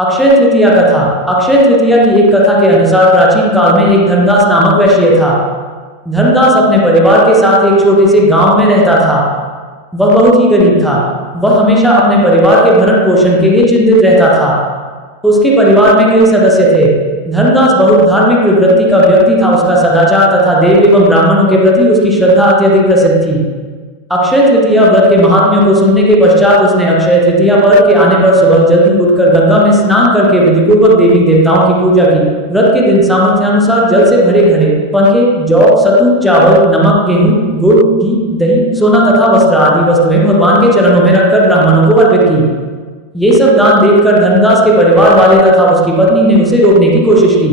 अक्षय तृतीया कथा। अक्षय तृतीया की एक कथा के अनुसार प्राचीन काल में एक धर्मदास नामक वैश्य था। धर्मदास अपने परिवार के साथ एक छोटे से गांव में रहता था। वह बहुत ही गरीब था। वह हमेशा अपने परिवार के भरण पोषण के लिए चिंतित रहता था। उसके परिवार में कई सदस्य थे। धर्मदास बहुत धार्मिक प्रवृत्ति का व्यक्ति था। उसका सदाचार तथा देव एवं ब्राह्मणों के प्रति उसकी श्रद्धा अत्यधिक प्रसिद्ध थी। अक्षय तृतीया व्रत के महात्म्य को सुनने के पश्चात उसने अक्षय तृतीया पर्व के आने पर सुबह जल्दी उठकर गंगा में स्नान करके विधिपूर्वक देवी देवताओं की पूजा की। व्रत के दिन सामर्थ्यानुसार जल से भरे घड़े, पंखे, जौ, सत्तू, चावल, नमक, गेहूं, गुड़, घी, दही, सोना तथा वस्त्र आदि वस्तुएं भगवान के चरणों में रखकर ब्राह्मणों को अर्पित की। ये सब दान देखकर धर्मदास के परिवार वाले तथा उसकी पत्नी ने उसे रोकने की कोशिश की।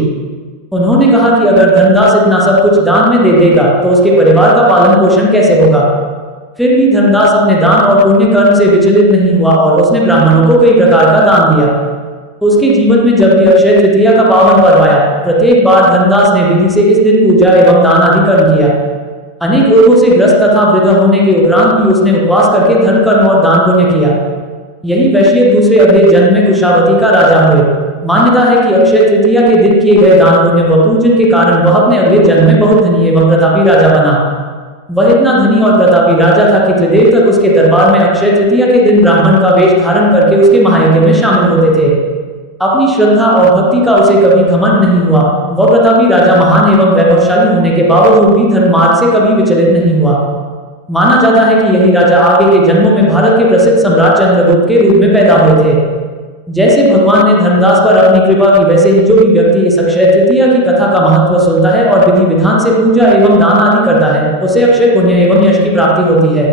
उन्होंने कहा कि अगर धर्मदास इतना सब कुछ दान में दे देगा तो उसके परिवार का पालन पोषण कैसे होगा। फिर भी धर्मदास अपने दान और पुण्य कर्म से विचलित नहीं हुआ और उसने ब्राह्मणों को कई प्रकार का दान दिया। उसके जीवन में जब भी अक्षय तृतीया का पावन पर्व आया, प्रत्येक बार धर्मदास ने विधि से इस दिन पूजा एवं दान आदि कर्म किया। अनेक रोगों से ग्रस्त तथा वृद्ध होने के उपरांत भी उसने उपवास करके धर्म कर्म और दान पुण्य किया। यही वैश्य दूसरे अगले जन्म में कुशावती का राजा हुए। मान्यता है कि अक्षय तृतीया के दिन किए गए दान पुण्य व पूजन के कारण वह अपने अगले जन्म में बहुत धनी एवं प्रतापी राजा बना। वह इतना धनी और प्रतापी राजा था कि त्रिदेव तक उसके दरबार में अक्षय तृतीया के दिन ब्राह्मण का वेश धारण करके उसके महायज्ञ में शामिल होते थे। अपनी श्रद्धा और भक्ति का उसे कभी घमंड नहीं हुआ। वह प्रतापी राजा महान एवं वैभवशाली होने के बावजूद भी धर्म मार्ग से कभी विचलित नहीं हुआ। माना जाता है कि यही राजा आगे के जन्मों में भारत के प्रसिद्ध सम्राट चंद्रगुप्त के रूप में पैदा हुए थे। जैसे भगवान ने धर्मदास पर अपनी कृपा की, वैसे ही जो भी व्यक्ति इस अक्षय तृतीया की कथा का महत्व सुनता है और विधि विधान से पूजा एवं दान आदि करता है, उसे अक्षय पुण्य एवं यश की प्राप्ति होती है।